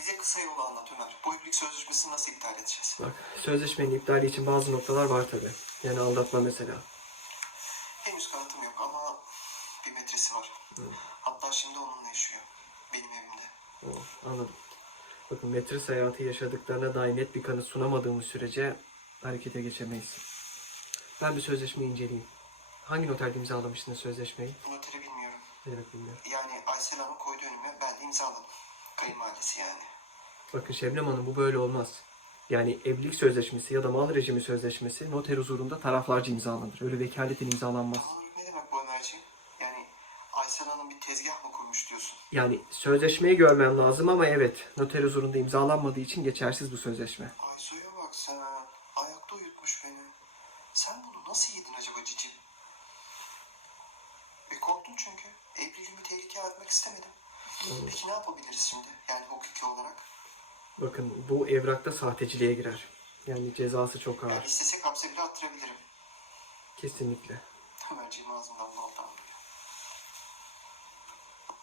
Bize kısa yolu anlat Ömer. Bu evlilik sözleşmesini nasıl iptal edeceğiz? Bak sözleşmenin iptali için bazı noktalar var tabi. Yani aldatma mesela. Henüz kanıtım yok ama bir metresi var. Hatta şimdi onunla yaşıyor. Benim evimde. O, anladım. Bakın metris hayatı yaşadıklarına dair net bir kanıt sunamadığımız sürece harekete geçemeyiz. Ben bir sözleşme inceleyeyim. Hangi noterde imzalamıştınız sözleşmeyi? Noteri bilmiyorum. Evet bilmiyorum. Yani Aysel Hanım koydu önüme. Ben de imzaladım. Kayınvalidesi yani. Bakın Şebnem Hanım bu böyle olmaz. Yani evlilik sözleşmesi ya da mal rejimi sözleşmesi noter huzurunda taraflarca imzalanır. Öyle vekaletin imzalanmaz. Ne demek bu Ömerciğim? Yani Aysel Hanım bir tezgah mı kurmuş diyorsun? Yani sözleşmeyi görmem lazım ama evet noter huzurunda imzalanmadığı için geçersiz bu sözleşme. Ayso'ya bak sen. Ayakta uyutmuş beni. Sen bunu nasıl yedin acaba cicim? E korktum çünkü. Evliliğimi tehlikeye atmak istemedim. Peki ne yapabiliriz şimdi? Yani hukuki olarak. Bakın bu evrakta sahteciliğe girer. Yani cezası çok Yani ağır. istesek hapse bile attırabilirim. Kesinlikle. Ömerciğim ağzından bal damlıyor.